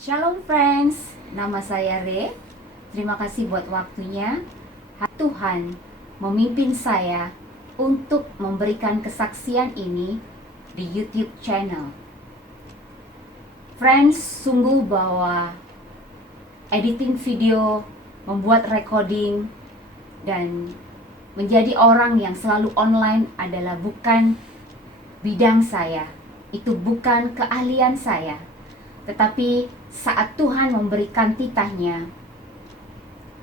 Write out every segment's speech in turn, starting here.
Shalom friends, nama saya Re. Terima kasih buat waktunya. Tuhan memimpin saya untuk memberikan kesaksian ini di YouTube channel. Friends, sungguh bahwa editing video, membuat recording, dan menjadi orang yang selalu online adalah bukan bidang saya. Itu bukan keahlian saya. Tetapi saat Tuhan memberikan titahnya,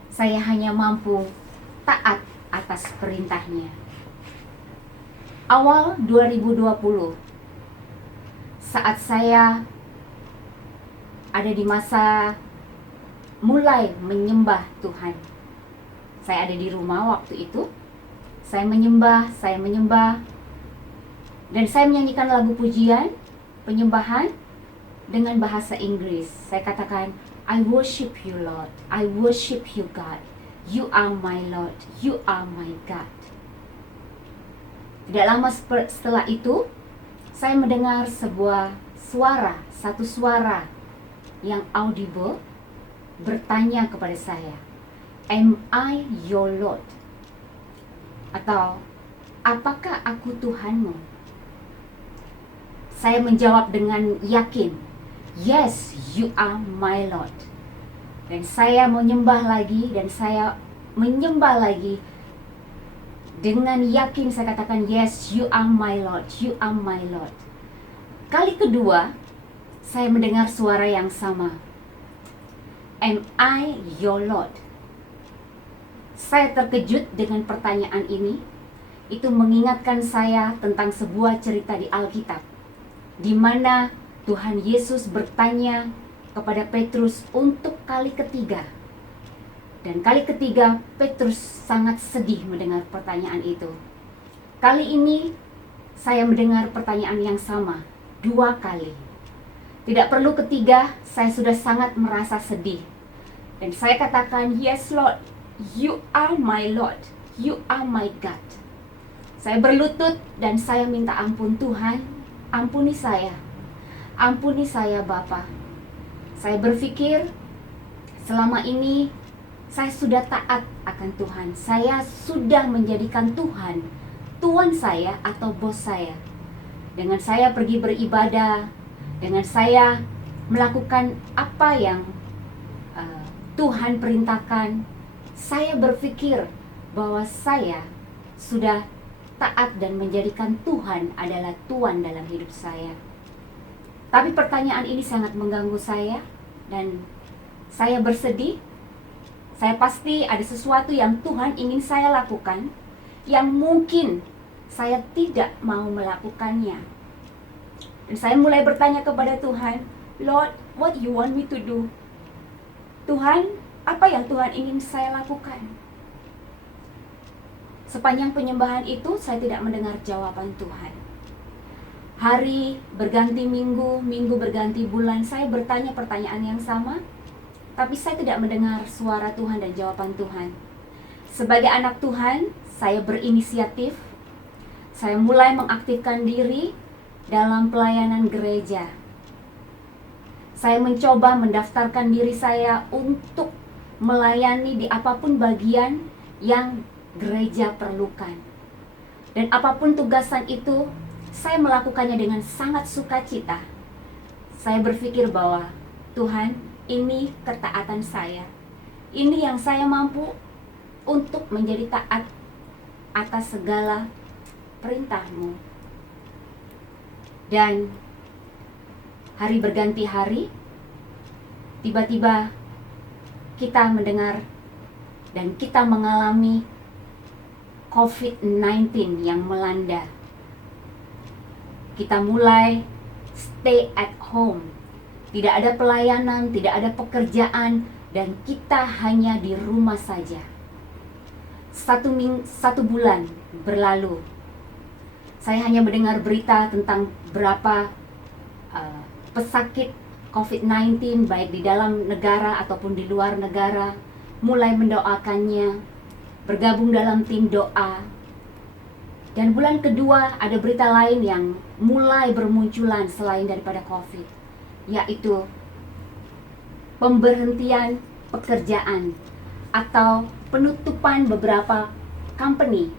saya hanya mampu taat atas perintahnya. Awal 2020, saat saya ada di masa mulai menyembah Tuhan. Saya ada di rumah waktu itu. Saya menyembah, dan saya menyanyikan lagu pujian, penyembahan dengan bahasa Inggris. Saya katakan, I worship you Lord, I worship you God, you are my Lord, you are my God. Tidak lama setelah itu, saya mendengar satu suara yang audible bertanya kepada saya, Am I your Lord? Atau, apakah aku Tuhanmu? Saya menjawab dengan yakin, Yes, you are my Lord. Dan saya menyembah lagi, dan saya menyembah lagi. Dengan yakin saya katakan, Yes, you are my Lord, you are my Lord. Kali kedua, saya mendengar suara yang sama. Am I your Lord? Saya terkejut dengan pertanyaan ini. Itu mengingatkan saya tentang sebuah cerita di Alkitab, di mana Tuhan Yesus bertanya kepada Petrus untuk kali ketiga. Dan kali ketiga, Petrus sangat sedih mendengar pertanyaan itu. Kali ini, saya mendengar pertanyaan yang sama, 2 kali. Tidak perlu ketiga, saya sudah sangat merasa sedih. Dan saya katakan, Yes Lord, you are my Lord, you are my God. Saya berlutut dan saya minta ampun, Tuhan, ampuni saya. Ampuni saya Bapa. Saya berpikir selama ini saya sudah taat akan Tuhan. Saya sudah menjadikan Tuhan Tuan saya atau bos saya. Dengan saya pergi beribadah, dengan saya melakukan apa yang Tuhan perintahkan, saya berpikir bahwa saya sudah taat dan menjadikan Tuhan adalah Tuan dalam hidup saya. Tapi pertanyaan ini sangat mengganggu saya dan saya bersedih. Saya pasti ada sesuatu yang Tuhan ingin saya lakukan yang mungkin saya tidak mau melakukannya. Dan saya mulai bertanya kepada Tuhan, Lord, what you want me to do? Tuhan, apa yang Tuhan ingin saya lakukan? Sepanjang penyembahan itu saya tidak mendengar jawaban Tuhan. Hari berganti minggu, minggu berganti bulan, saya bertanya pertanyaan yang sama, tapi saya tidak mendengar suara Tuhan dan jawaban Tuhan. Sebagai anak Tuhan, saya berinisiatif, saya mulai mengaktifkan diri dalam pelayanan gereja. Saya mencoba mendaftarkan diri saya untuk melayani di apapun bagian yang gereja perlukan. Dan apapun tugasan itu, saya melakukannya dengan sangat sukacita. Saya berpikir bahwa Tuhan, ini ketaatan saya. Ini yang saya mampu untuk menjadi taat atas segala perintah-Mu. Dan hari berganti hari, tiba-tiba kita mendengar dan kita mengalami COVID-19 yang melanda. Kita mulai stay at home. Tidak ada pelayanan, tidak ada pekerjaan, dan kita hanya di rumah saja. Satu bulan berlalu. Saya hanya mendengar berita tentang berapa pesakit COVID-19 baik di dalam negara ataupun di luar negara mulai mendoakannya, bergabung dalam tim doa. Dan bulan kedua ada berita lain yang mulai bermunculan selain daripada COVID, yaitu pemberhentian pekerjaan atau penutupan beberapa company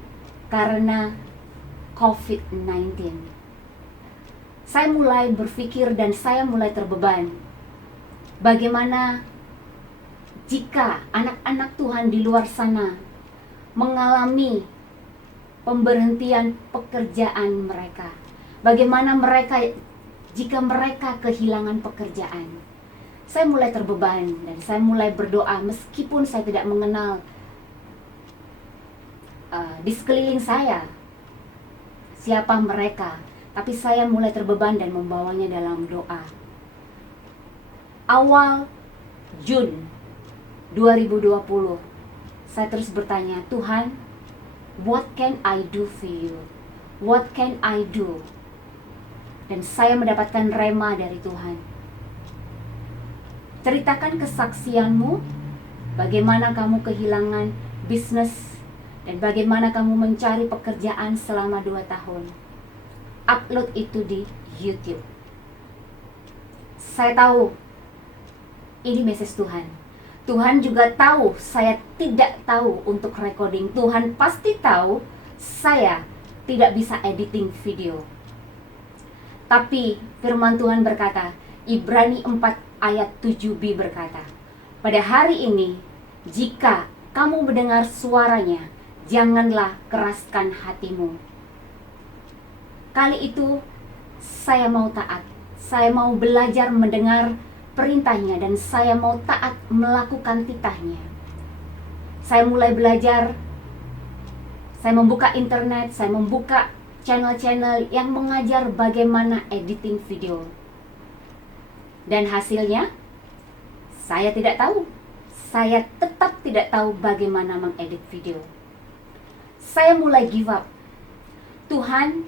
karena COVID-19. Saya mulai berpikir dan saya mulai terbeban. Bagaimana jika anak-anak Tuhan di luar sana mengalami pemberhentian pekerjaan mereka? Bagaimana mereka jika mereka kehilangan pekerjaan? Saya mulai terbeban dan saya mulai berdoa meskipun saya tidak mengenal di sekeliling saya siapa mereka, tapi saya mulai terbeban dan membawanya dalam doa. Awal Jun 2020, saya terus bertanya, Tuhan, what can I do for you? What can I do? Dan saya mendapatkan rema dari Tuhan. Ceritakan kesaksianmu, bagaimana kamu kehilangan bisnis dan bagaimana kamu mencari pekerjaan selama 2 tahun. Upload itu di YouTube. Saya tahu ini message Tuhan. Tuhan juga tahu saya tidak tahu untuk recording. Tuhan pasti tahu saya tidak bisa editing video. Tapi firman Tuhan berkata, Ibrani 4 ayat 7b berkata, pada hari ini, jika kamu mendengar suaranya, janganlah keraskan hatimu. Kali itu, saya mau taat. Saya mau belajar mendengar perintahnya dan saya mau taat melakukan titahnya. Saya mulai belajar, saya membuka internet, saya membuka channel-channel yang mengajar bagaimana editing video. Dan hasilnya, saya tidak tahu. Saya tetap tidak tahu bagaimana mengedit video. Saya mulai give up. Tuhan,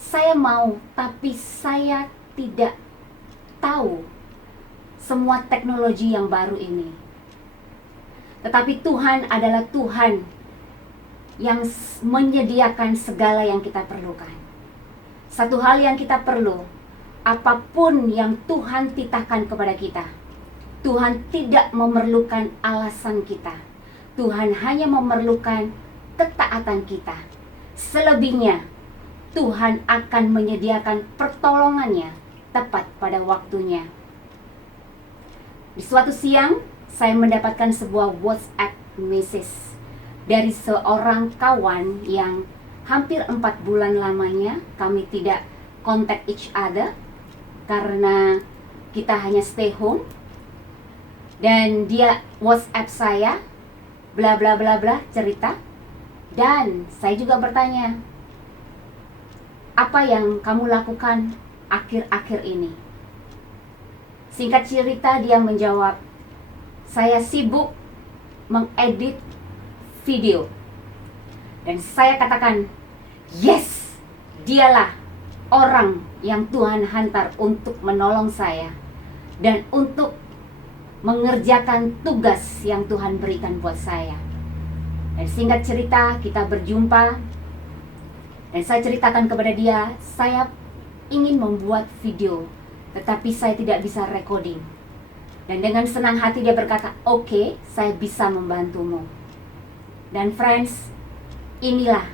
saya mau, tapi saya tidak tahu semua teknologi yang baru ini. Tetapi Tuhan adalah Tuhan yang menyediakan segala yang kita perlukan. Satu hal yang kita perlu, apapun yang Tuhan titahkan kepada kita, Tuhan tidak memerlukan alasan kita. Tuhan hanya memerlukan ketaatan kita. Selebihnya, Tuhan akan menyediakan pertolongannya tepat pada waktunya. Di suatu siang, saya mendapatkan sebuah WhatsApp message dari seorang kawan yang hampir 4 bulan lamanya kami tidak contact each other karena kita hanya stay home. Dan dia WhatsApp saya, bla bla bla bla, cerita. Dan saya juga bertanya, apa yang kamu lakukan akhir-akhir ini? Singkat cerita dia menjawab, saya sibuk mengedit video. Dan saya katakan, yes, dialah orang yang Tuhan hantar untuk menolong saya dan untuk mengerjakan tugas yang Tuhan berikan buat saya. Dan singkat cerita, kita berjumpa dan saya ceritakan kepada dia, saya ingin membuat video, tetapi saya tidak bisa recording. Dan dengan senang hati dia berkata, oke, saya bisa membantumu. Dan friends, inilah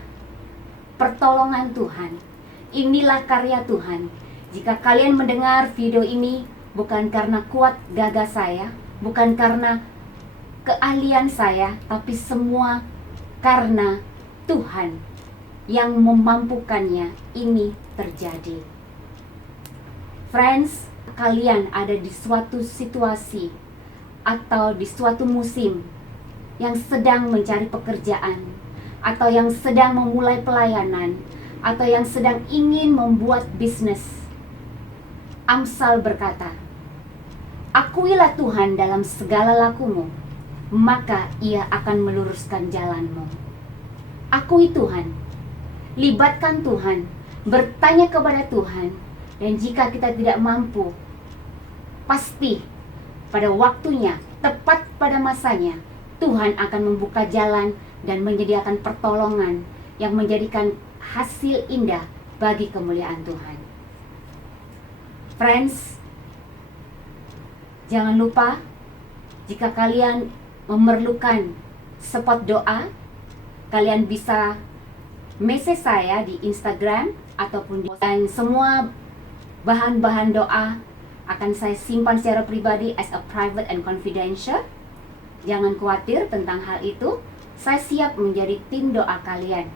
pertolongan Tuhan. Inilah karya Tuhan. Jika kalian mendengar video ini, bukan karena kuat gagah saya, bukan karena keahlian saya, tapi semua karena Tuhan yang memampukannya ini terjadi. Friends, kalian ada di suatu situasi atau di suatu musim yang sedang mencari pekerjaan, atau yang sedang memulai pelayanan, atau yang sedang ingin membuat bisnis. Amsal berkata, akuilah Tuhan dalam segala lakumu, maka ia akan meluruskan jalanmu. Akui Tuhan, libatkan Tuhan, bertanya kepada Tuhan, dan jika kita tidak mampu, pasti pada waktunya, tepat pada masanya, Tuhan akan membuka jalan dan menyediakan pertolongan yang menjadikan hasil indah bagi kemuliaan Tuhan. Friends, jangan lupa Jika kalian memerlukan support doa, kalian bisa message saya di Instagram ataupun dan semua bahan-bahan doa akan saya simpan secara pribadi as a private and confidential. Jangan khawatir tentang hal itu. Saya siap menjadi tim doa kalian.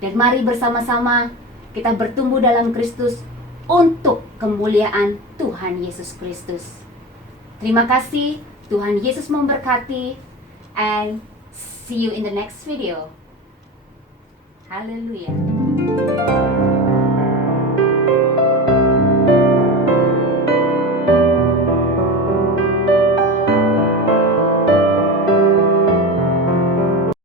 Dan mari bersama-sama kita bertumbuh dalam Kristus untuk kemuliaan Tuhan Yesus Kristus. Terima kasih, Tuhan Yesus memberkati, and see you in the next video. Hallelujah.